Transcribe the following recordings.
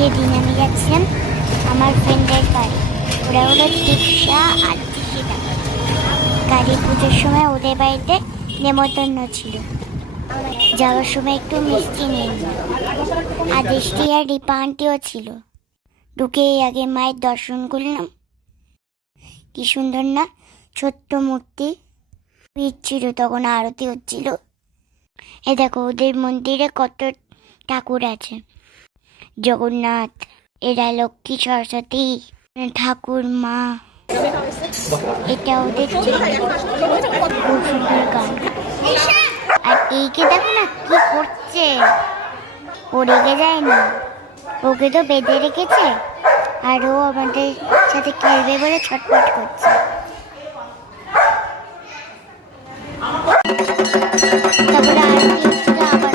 সেদিন আমি যাচ্ছিলাম আমার ফ্রেন্ডের বাড়ি। ওরা হলো দীক্ষা আর দীক্ষিতা। কালী পুজোর সময় ওদের বাড়িতে নেমন্তন্ন ছিল। যাওয়ার সময় একটু মিষ্টি নিয়ে নিল। আদেশটি আর রিপা আন্টিও ছিল। ঢুকেই আগে মায়ের দর্শন করলাম। কি সুন্দর না, ছোট্ট মূর্তি। ভিড় ছিল, তখন আরতি হচ্ছিল। এ দেখো ওদের মন্দিরে কত ঠাকুর আছে। জগন্নাথ, এরা লক্ষ্মী, সরস্বতী, ঠাকুর মা। এটা ওদের খুব সুন্দর গান। আর এইকে দেখো না কি করছে, ও রেগে যায় না, ওকে তো বেঁধে রেখেছে আর ও আমাদের সাথে খেলবে বলে ছটফট করছে। তারপরে আরতি হচ্ছিল আবার।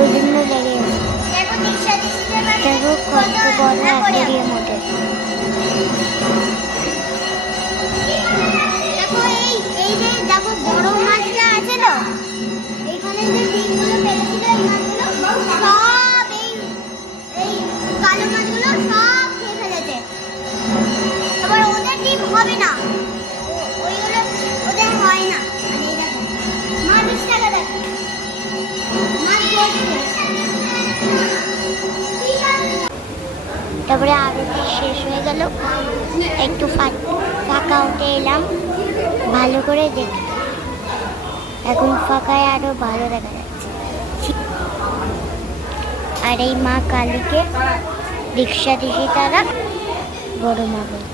ওই জন্য লেগে দেখো কত বড় অ্যাকোয়ারিয়াম ওদের। দেখো বড় মাছটা আছে না, এইখানে যে ডিমগুলো পেরেছিল এই মাছগুলো সব এই কালো মাছগুলো সব খেয়ে ফেলেছে। আবার ওদের ডিম হবে না, ওইগুলো ওদের হয় না। মানে এই দেখো মাছ 20 টাকা দেখো তারপরে আরতি শেষ হয়ে গেল, একটু ফাঁকা উঠে এলাম ভালো করে দেখি। এখন ফাঁকায় আরো ভালো দেখা যাচ্ছে। আর এই মা কালীকে দীক্ষা দিশি তারা বড় মা বলে।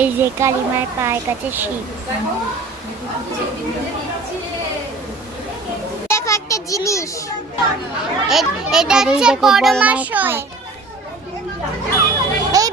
এই যে কালীমার পায়ের কাছে শিব। দেখো একটা জিনিস, এটা হচ্ছে বড় মাছ হয়। এই